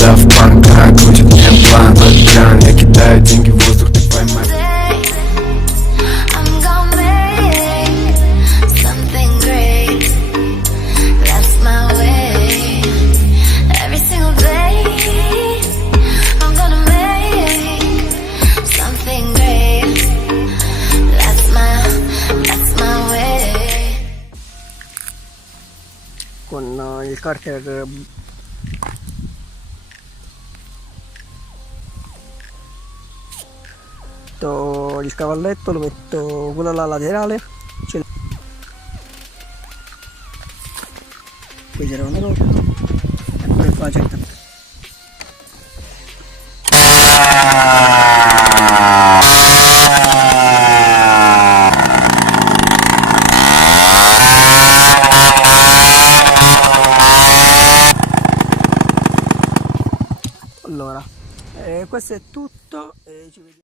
Daft Punk, она крутит мне план. Океан, я кидаю деньги в воздух, ты поймай. Con il carter metto il cavalletto, lo metto quello là laterale, poi c'era una cosa e poi qua c'è il allora, questo è tutto e ci vediamo.